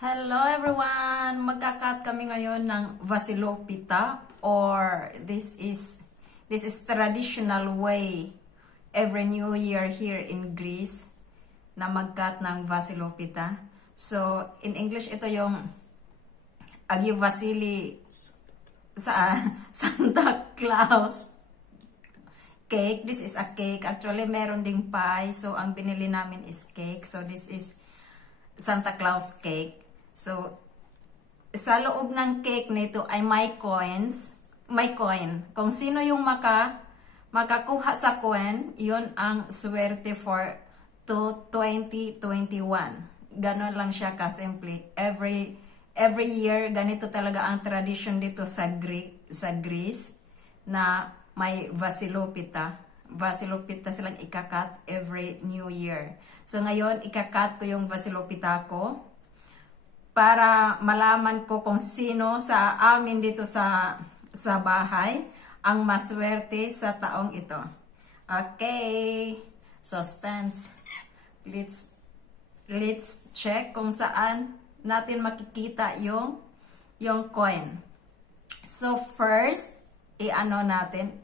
Hello everyone! Magkakat kami ngayon ng Vasilopita or this is traditional way every New Year here in Greece na magkat ng Vasilopita. So, in English ito yung Agyo Vasili sa Santa Claus cake. This is a cake. Actually, meron ding pie. So, ang binili namin is cake. So, this is Santa Claus cake. So, sa loob ng cake nito ay may coin. Kung sino yung makakuha sa coin, yun ang swerte for 2021. Ganon lang siya kasimple. Every year, ganito talaga ang tradition dito sa Greece na may Vasilopita. Vasilopita silang ikakat every New Year. So ngayon, ikakat ko yung Vasilopita ko para malaman ko kung sino sa amin dito sa bahay ang maswerte sa taong ito. Okay, suspense. Let's check kung saan natin makikita yung coin. So first, i-ano natin,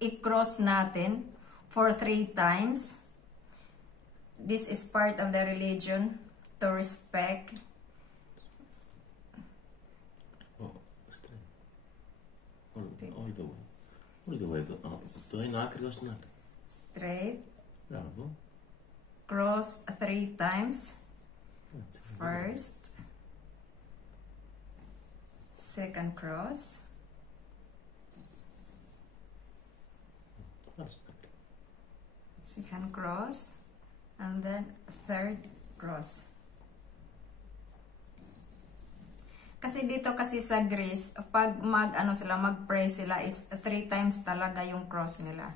i-cross natin for 3 times. This is part of the religion to respect. Straight. Bravo. Cross 3 times. First. Second cross. Second cross. And then third cross. Kasi dito kasi sa Greece, pag mag-pray sila is 3 times talaga yung cross nila.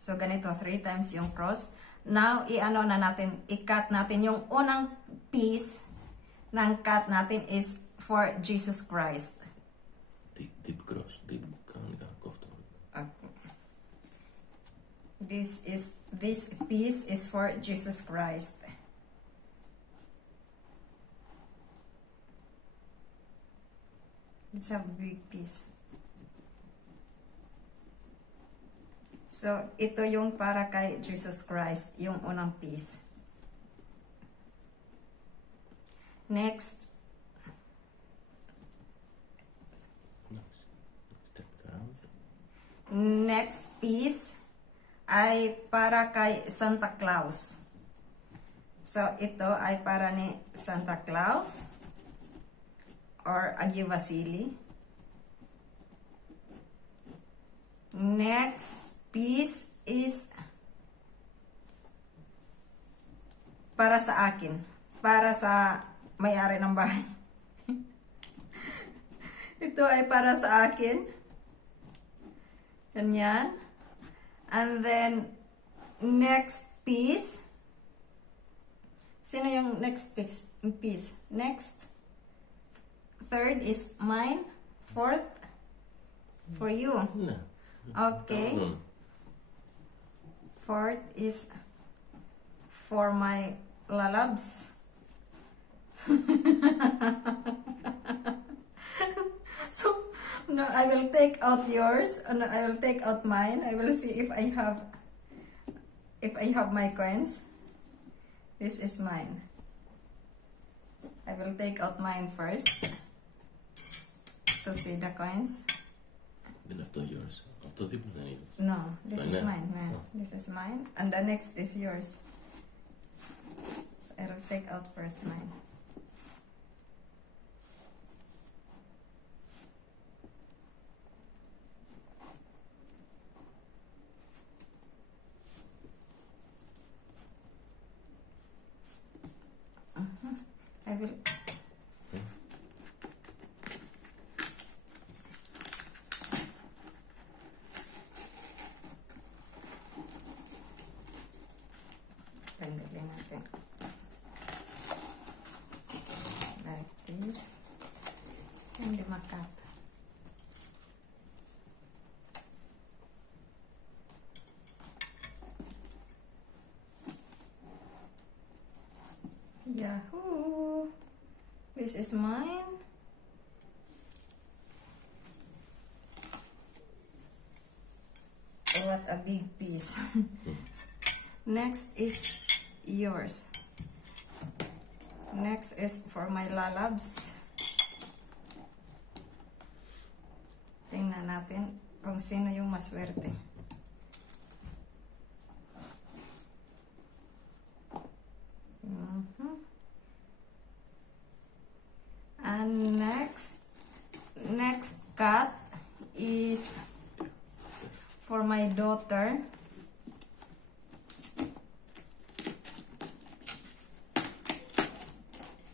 So ganito, 3 times yung cross. Now, i-cut natin yung unang piece ng cut natin is for Jesus Christ. Deep cross, deep kofta. This piece is for Jesus Christ. It's a big piece. So, ito yung para kay Jesus Christ, yung unang piece. Next. Next piece ay para kay Santa Claus. So, ito ay para ni Santa Claus or Agyo Vasili. Next piece is para sa akin. Para sa may-ari ng bahay. Ito ay para sa akin. Ganyan. And then, next piece. Sino yung next piece? Next. Third is mine. Fourth, for you. Okay. Fourth is for my lalabs. So, no, I will take out yours, and I will take out mine. I will see if I have my coins. This is mine. I will take out mine first to see the coins. Then after yours. After the then No, this is mine. No, this is mine, and the next is yours. So I will take out first mine. I will. Tanggalin natin. Like this. Hindi makat. Yahoo! This is mine. What a big piece. Next is yours. Next is for my lalabs. Tingnan natin kung sino yung maswerte. And next cut is for my daughter.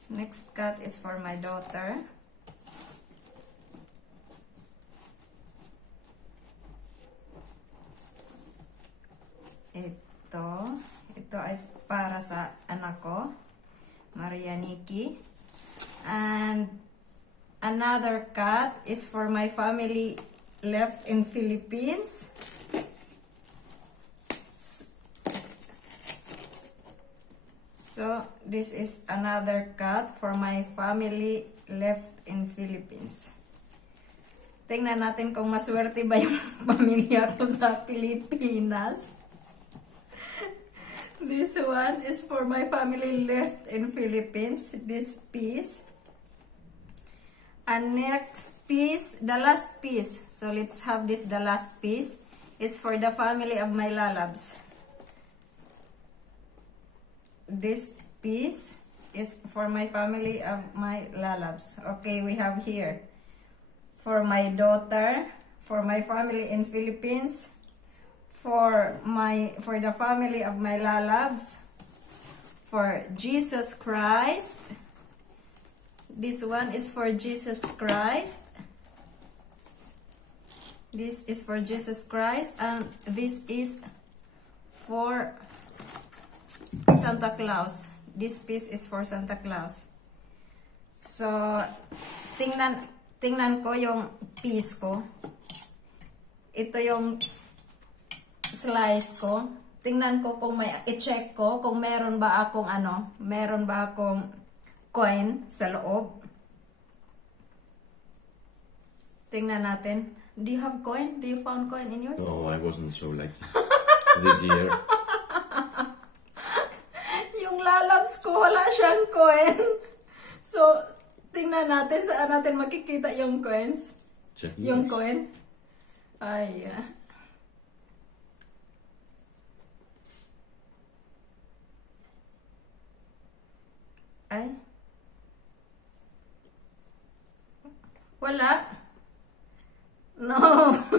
Next cut is for my daughter. Ito ay para sa anak ko, Maria Nikki. And another cut is for my family left in Philippines. So this is another cut for my family left in Philippines. Tingnan natin kung maswerte ba yung pamilya ko sa Pilipinas. This one is for my family left in Philippines, this piece. And next piece, the last piece. So let's have this, the last piece is for the family of my lalabs. This piece is for my family of my lalabs. Okay, we have here for my daughter, for my family in Philippines, for the family of my lalabs, for Jesus Christ. This one is for Jesus Christ. This is for Jesus Christ, and this is for Santa Claus. This piece is for Santa Claus. So, tingnan ko yung piece ko. Ito yung slice ko. Tingnan ko kung i-check ko kung meron ba akong coin sa loob. Tingnan natin. Do you have coin? Do you found coin in yours? No, I wasn't so lucky this year. Yung lalabs ko, wala siyang coin. So, tingnan natin saan natin makikita yung coins. Check Yung yours. coin. Ay, Ay. Wala. No,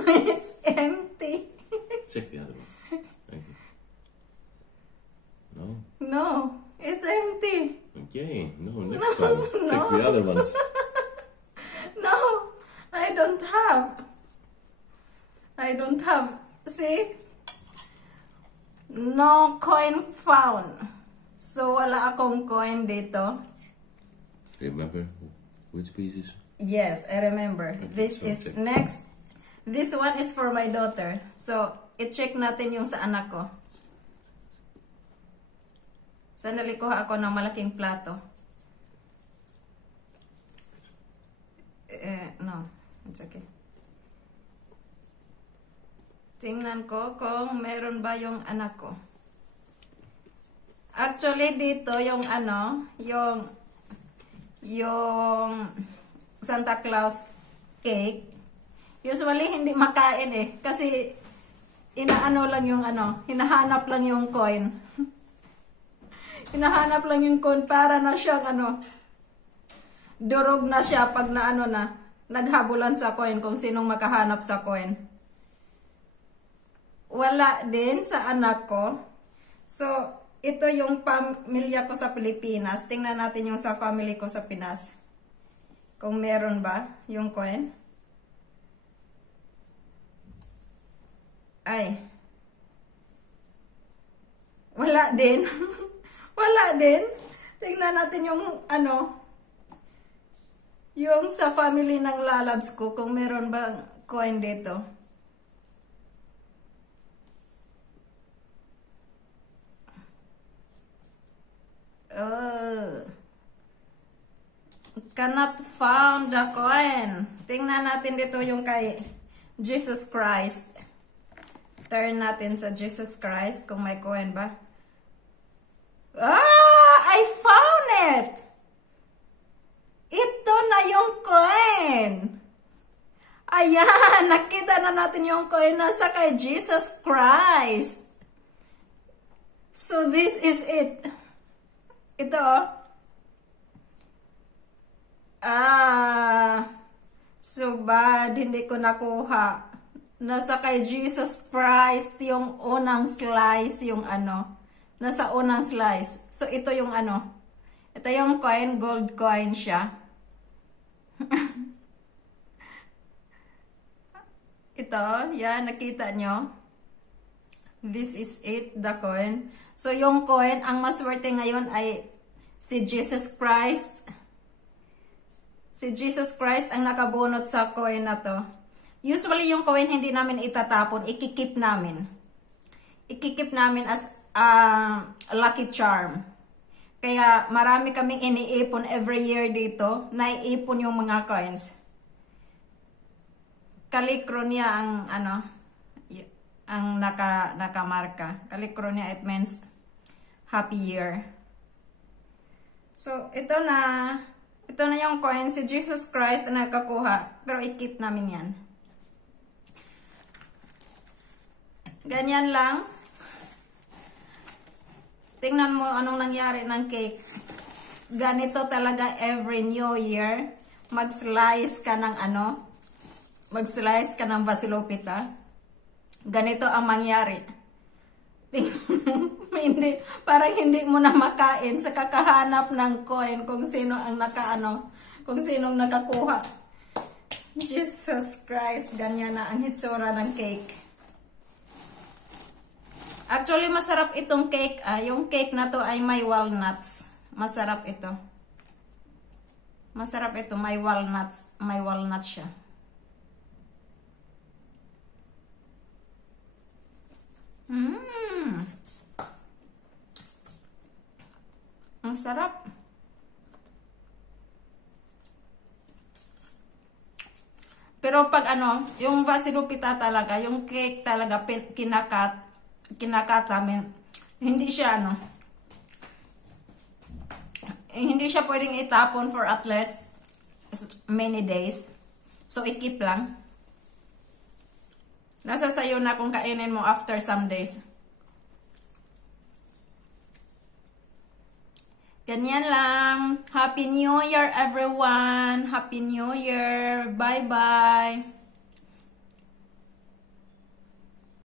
it's empty. Check the other one. Thank you. No? No, it's empty. Okay, no, next time. Check the other ones. No, I don't have. I don't have. See? No coin found. So, wala akong coin dito. Remember which pieces? Yes, I remember. Okay, This so is check. next. This one is for my daughter. So, i-check natin yung sa anak ko. Sandali, kuha ako ng malaking plato. No, it's okay. Tingnan ko kung meron ba yung anak ko. Actually, dito yung yung Santa Claus cake, usually hindi makain eh. Kasi, hinahanap lang yung coin. Hinahanap lang yung coin para na siyang durog na siya pag naghabulan sa coin kung sinong makahanap sa coin. Wala din sa anak ko. So, ito yung pamilya ko sa Pilipinas. Tingnan natin yung sa family ko sa Pinas. Kung meron ba yung coin. Ay. Wala din. Wala din. Tingnan natin yung yung sa family ng lalabs ko kung meron ba coin dito. Cannot found the coin. Tingnan natin dito yung kay Jesus Christ. Turn natin sa Jesus Christ kung may coin ba. Ah! I found it! Ito na yung coin. Ayan! Nakita na natin yung coin nasa kay Jesus Christ. So this is it. Ito oh. So bad, hindi ko nakuha. Nasa kay Jesus Christ yung unang slice, yung ano. Nasa unang slice. So ito yung ano. Ito yung coin, gold coin siya. Ito, yan, nakita nyo. This is it, the coin. So yung coin, ang maswerte ngayon ay si Jesus Christ. Si Jesus Christ ang nakabunot sa coin na to. Usually yung coin hindi namin itatapon, ikikip namin. Ikikip namin as lucky charm. Kaya marami kaming iniipon every year dito, naiipon yung mga coins. Kalikro niya ang ano, ang nakamarka. Kalikro niya, it means happy year. So ito na yung coin, si Jesus Christ na nakakuha. Pero i-keep namin yan. Ganyan lang. Tingnan mo anong nangyari ng cake. Ganito talaga every New Year. Mag-slice ka ng ano. Mag-slice ka ng Pita. Ganito ang mangyari. Parang hindi mo na makain sa kakahanap ng coin kung sino ang kung sinong nakakuha. Jesus Christ, ganyan na ang hitsura ng cake. Actually, masarap itong cake. Yung cake na to ay may walnuts. Masarap ito. Masarap ito, may walnuts. May walnuts siya. Ang sarap. Pero pag yung Pita talaga, yung cake talaga kinakat namin. Hindi siya hindi siya pwedeng itapon for at least many days. So i-keep lang. Nasa sayo na kung kainin mo after some days. Ganyan lang. Happy New Year everyone. Happy New Year. Bye-bye.